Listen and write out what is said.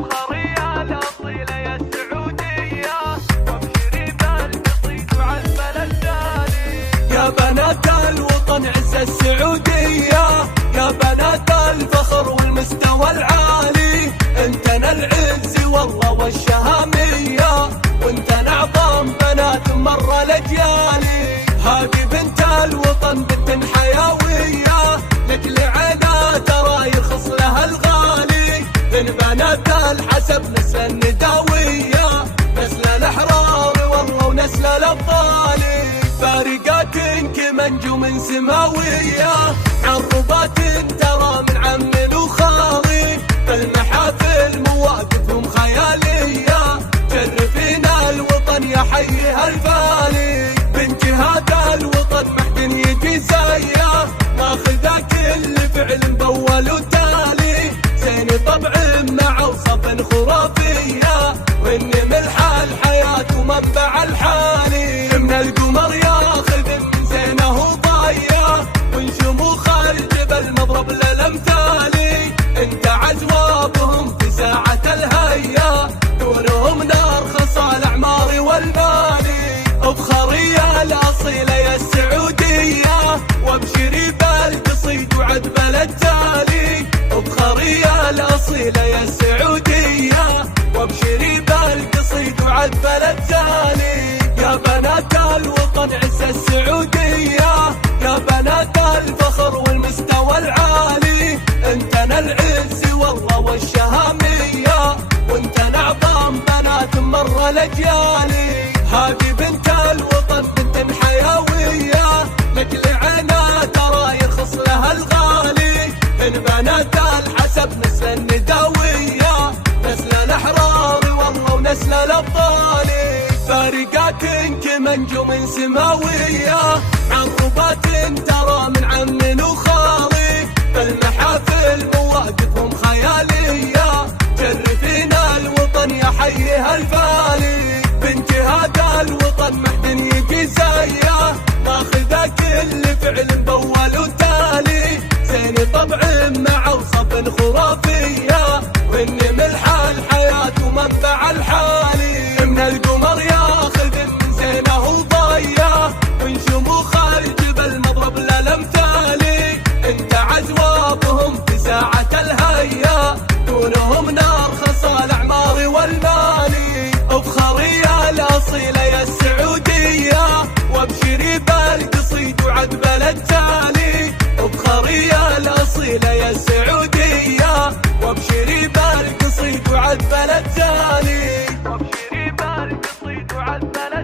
ابخرية الاصيلة يا السعودية، وابشري بالقصيد وعذب الثاني. يا بنات الوطن عز السعودية، يا بنات الفخر والمستوى العالي، انتنا العز والله والشهامية، وانتنا اعظم بنات مر الاجيالي. هذه بنت الوطن بنت حيوية، لكل عينها ترى يرخص لها الغالي. من بنات الحسب نسل النداوية، نسل الاحرار والله ونسل الابطال. فارقات كمنجوم سماوية، عربات ترى من عم وخالي، بالمحافل مواقفهم خيالية. شرفينا الوطن يا حيها الفالي، بنت هذا الوطن محد يجي زيه، ماخذه كل فعل مبول وتالي. زين طبع مع وصف خرافية، وإن ملح الحياة ومنبع الحالي. من القمر ياخذ من زينه ضايع، ونشموخ الجبل مضرب للامثالي. انت عزوابهم في ساعة الهيا، نورهم نار خصال الاعمار والمالي. ابخرية الاصيلة يا السعودية، وابشري بالقصيد وعذب التالي. ابخرية الاصيلة يا السعودية، وابشري بالقصيد وعذب التالي. يا بنات الوطن عز السعودية، يا بنات الفخر والمستوى العالي، انتنا العز والله والشهامية، وانتنا اعظم بنات مر الاجيالي. هذه بنت الوطن بنت حيوية، لكل عينها ترى يرخص لها الغالي. من بنات الحسب نسل النداوية، نسل الاحرار والله ونسل الابطال. فارقات كمنجوم سماوية، عربات ترى من عم وخالي، بالمحافل مواقفهم خيالية. شرفينا الوطن يا حيها الفالي، بنت هذا الوطن محد يجي زيه، ماخذه كل فعل مبول وتالي. زين طبع مع وصف خرافية، وإن ملح الحياة ومنبع الحالي. من القمر ياخذ من زينه ضايع، ونشموخ الجبل مضرب للامثالي. انت عزوابهم في ساعة الهيا، دونهم نار خصال الاعمار والمالي. ابخرية الاصيلة يا السعودية، وابشري بالقصيد وعذب التالي. ابخرية الاصيلة يا السعودية، وابشري بالقصيد وعذب التالي.